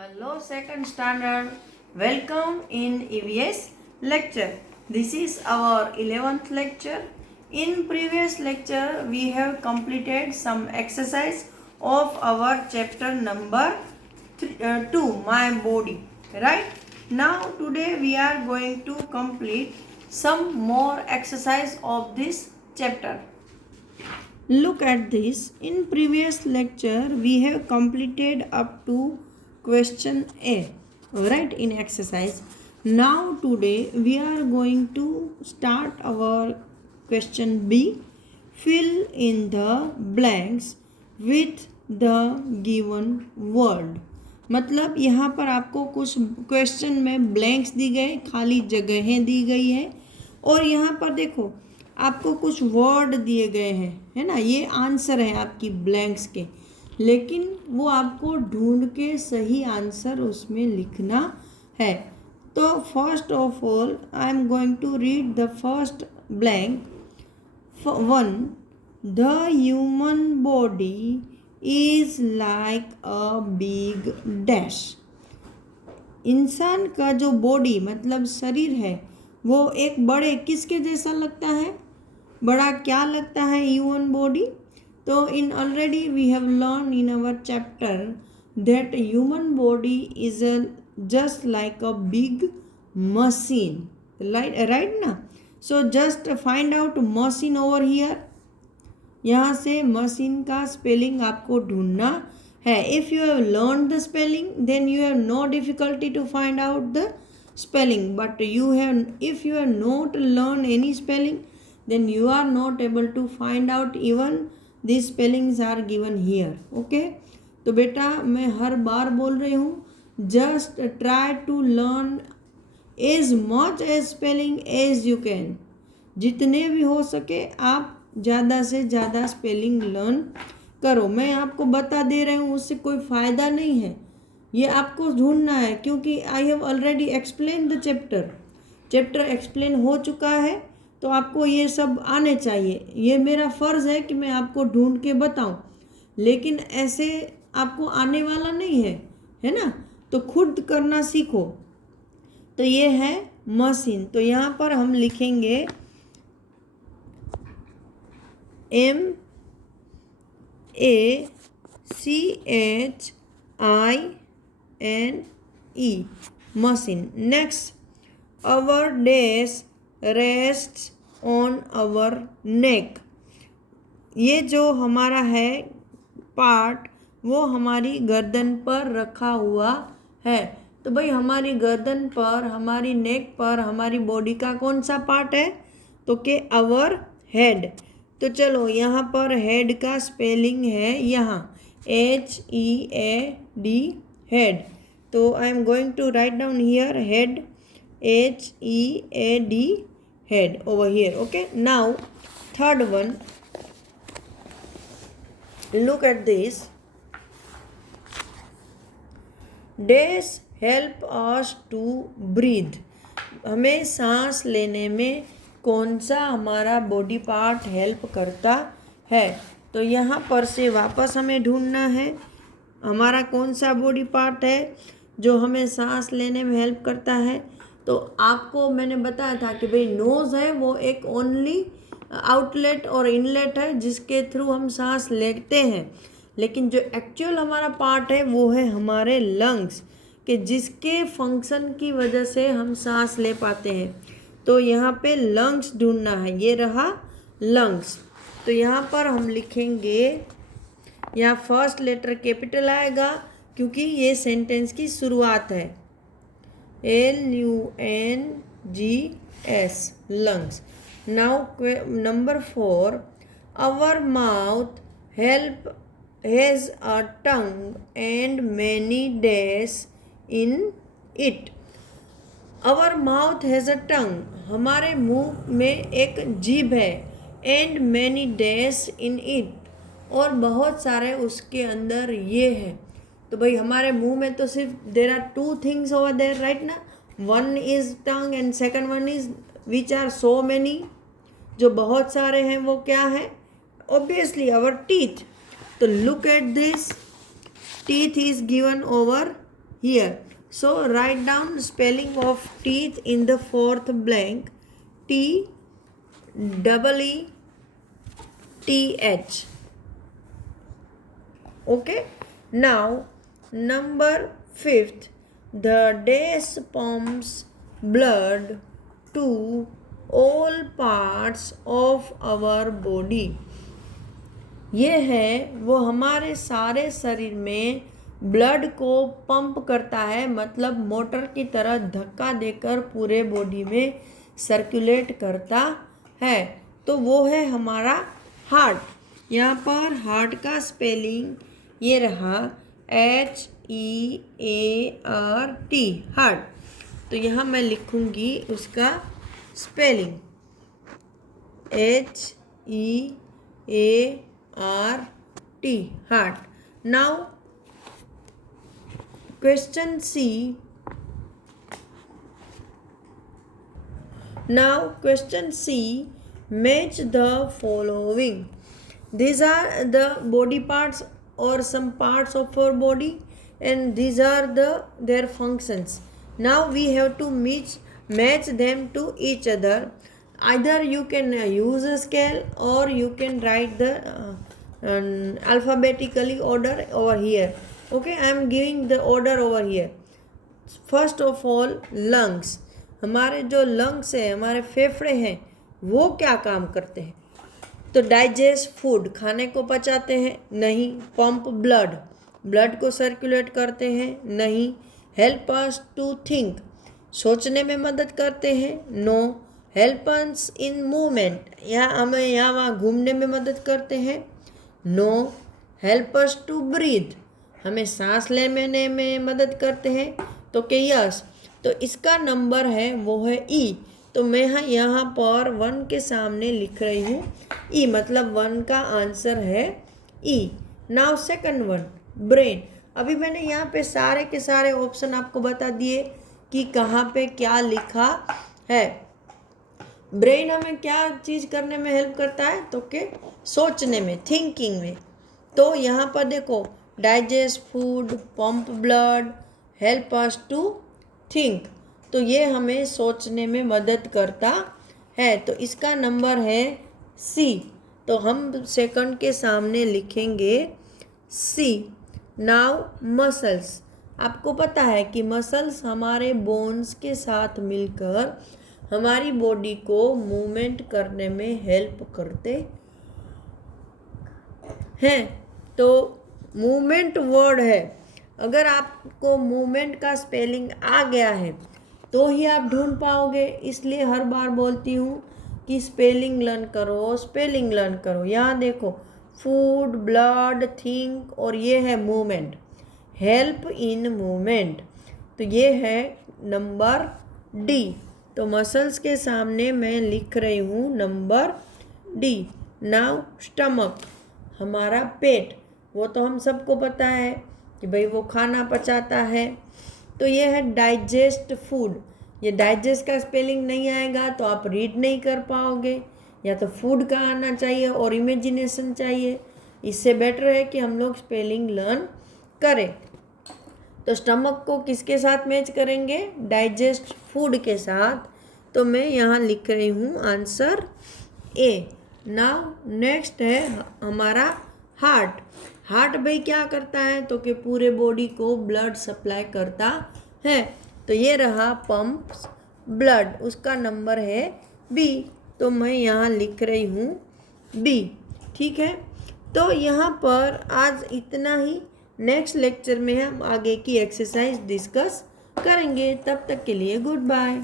Hello second standard, welcome in EVS lecture. This is our 11th lecture. In previous lecture we have completed some exercise of our chapter number 2, my body, right? Now today we are going to complete some more exercise of this chapter. Look at this. In previous lecture we have completed up to question A, right, in exercise. Now today we are going to start our question B. Fill in the blanks with the given word. मतलब यहाँ पर आपको कुछ question में blanks दी गए, खाली जगहें दी गई है और यहाँ पर देखो आपको कुछ वर्ड दिए गए हैं, है ना। ये आंसर है आपकी ब्लैंक्स के, लेकिन वो आपको ढूंढ के सही आंसर उसमें लिखना है। तो first of all I am going to read the first blank one. The human body is like a big dash. इंसान का जो बॉडी मतलब शरीर है वो एक बड़े किसके जैसा लगता है, बड़ा क्या लगता है ह्यूमन बॉडी। तो in already we have learn in our chapter that human body is just like a big machine, right ना। So just find out machine over here. यहाँ से मशीन का स्पेलिंग आपको ढूंढना है। If you have learn the spelling then you have no difficulty to find out the spelling, but if you have not learned any spelling then you are not able to find out even these spellings are given here. okay, तो बेटा मैं हर बार बोल रही हूँ, just try to learn as much as spelling as you can. जितने भी हो सके आप ज़्यादा से ज़्यादा स्पेलिंग लर्न करो। मैं आपको बता दे रही हूँ, उससे कोई फ़ायदा नहीं है, ये आपको ढूंढना है, क्योंकि I have already explain the chapter explain हो चुका है, तो आपको ये सब आने चाहिए। ये मेरा फ़र्ज़ है कि मैं आपको ढूंढ के बताऊं, लेकिन ऐसे आपको आने वाला नहीं है, है ना। तो खुद करना सीखो। तो ये है मशीन। तो यहाँ पर हम लिखेंगे MACHINE, machine. Next, our dash rests on our neck. ये जो हमारा है पार्ट वो हमारी गर्दन पर रखा हुआ है। तो भाई हमारी गर्दन पर, हमारी नेक पर, हमारी बॉडी का कौन सा पार्ट है, तो के आवर हेड। तो चलो यहाँ पर हेड का स्पेलिंग है यहाँ HEAD, हेड। तो I am going to write down here head, HEAD, head over here. Okay, now third one, look at this. Dash help us to breathe. हमें सांस लेने में कौन सा हमारा बॉडी पार्ट हेल्प करता है। तो यहाँ पर से वापस हमें ढूंढना है हमारा कौन सा बॉडी पार्ट है जो हमें सांस लेने में हेल्प करता है। तो आपको मैंने बताया था कि भाई नोज़ है वो एक ओनली आउटलेट और इनलेट है जिसके थ्रू हम सांस लेते हैं, लेकिन जो एक्चुअल हमारा पार्ट है वो है हमारे लंग्स के, जिसके फंक्शन की वजह से हम सांस ले पाते हैं। तो यहाँ पे लंग्स ढूंढना है, ये रहा लंग्स। तो यहाँ पर हम लिखेंगे, यहाँ फर्स्ट लेटर कैपिटल आएगा क्योंकि ये सेंटेंस की शुरुआत है, LUNGS, lungs. Now number 4, our mouth has a tongue and many dash in it. Our mouth has a tongue, हमारे मुंह में एक जीभ है, and many dash in it, और बहुत सारे उसके अंदर ये है। तो भाई हमारे मुंह में तो सिर्फ there are 2 things over there, right ना। One is tongue and second one is which are so many, जो बहुत सारे हैं वो क्या है, ऑब्वियसली आवर टीथ। तो look at this, teeth is given over here. So write down spelling of teeth in the fourth blank. T-E-E-T-H. Okay. Now number 5th, the dash pumps blood to all parts of our body. ये है वो हमारे सारे शरीर में blood को pump करता है, मतलब मोटर की तरह धक्का देकर पूरे बॉडी में सर्कुलेट करता है। तो वो है हमारा हार्ट। यहाँ पर हार्ट का स्पेलिंग ये रहा HEART, हार्ट। तो यहाँ मैं लिखूँगी उसका spelling HEART, heart. Now question C. Now question C, match the following. These are the body parts or some parts of our body, and these are their functions. Now we have to match them to each other. Either you can use a scale or you can write the alphabetically order over here. Okay, I am giving the order over here. First of all, lungs. हमारे जो lungs है, हमारे फेफड़े हैं, वो क्या काम करते हैं? तो डाइजेस्ट फूड, खाने को पचाते हैं? नहीं। पंप ब्लड, ब्लड को सर्कुलेट करते हैं? नहीं। हेल्प अस टू थिंक, सोचने में मदद करते हैं? No. Help us in movement, या हमें यहाँ वहाँ घूमने में मदद करते हैं? No. Help us to breathe, हमें सांस लेने में मदद करते हैं? तो कि यस। तो इसका नंबर है वो है ई। तो मैं यहाँ पर 1 के सामने लिख रही हूँ ई, मतलब 1 का आंसर है E. Now second one, brain. अभी मैंने यहाँ पे सारे के सारे ऑप्शन आपको बता दिए कि कहाँ पे क्या लिखा है। ब्रेन हमें क्या चीज़ करने में हेल्प करता है? तो कि सोचने में, थिंकिंग में। तो यहाँ पर देखो, digest food, pump blood, help us to think. तो ये हमें सोचने में मदद करता है। तो इसका नंबर है सी। तो हम सेकंड के सामने लिखेंगे सी। Now muscles. आपको पता है कि मसल्स हमारे बोन्स के साथ मिलकर हमारी बॉडी को मूवमेंट करने में हेल्प करते हैं। तो मूवमेंट वर्ड है। अगर आपको मूवमेंट का स्पेलिंग आ गया है तो ही आप ढूंढ पाओगे। इसलिए हर बार बोलती हूँ कि स्पेलिंग लर्न करो, स्पेलिंग लर्न करो। यहाँ देखो, फूड, ब्लड, थिंक, और ये है मूवमेंट, हेल्प इन मूवमेंट। तो ये है नंबर डी। तो मसल्स के सामने मैं लिख रही हूँ नंबर डी। नाउ स्टमक, हमारा पेट। वो तो हम सबको पता है कि भाई वो खाना पचाता है। तो ये है डाइजेस्ट फूड। ये डाइजेस्ट का स्पेलिंग नहीं आएगा तो आप रीड नहीं कर पाओगे। या तो फूड का आना चाहिए और इमेजिनेशन चाहिए। इससे बेटर है कि हम लोग स्पेलिंग लर्न करें। तो स्टमक को किसके साथ मैच करेंगे? डाइजेस्ट फूड के साथ। तो मैं यहाँ लिख रही हूँ आंसर ए। नाउ नेक्स्ट है हमारा हार्ट। हार्ट भाई क्या करता है? तो कि पूरे बॉडी को ब्लड सप्लाई करता है। तो ये रहा पंप ब्लड, उसका नंबर है बी। तो मैं यहाँ लिख रही हूँ बी। ठीक है, तो यहाँ पर आज इतना ही। नेक्स्ट लेक्चर में हम आगे की एक्सरसाइज डिस्कस करेंगे। तब तक के लिए गुड बाय।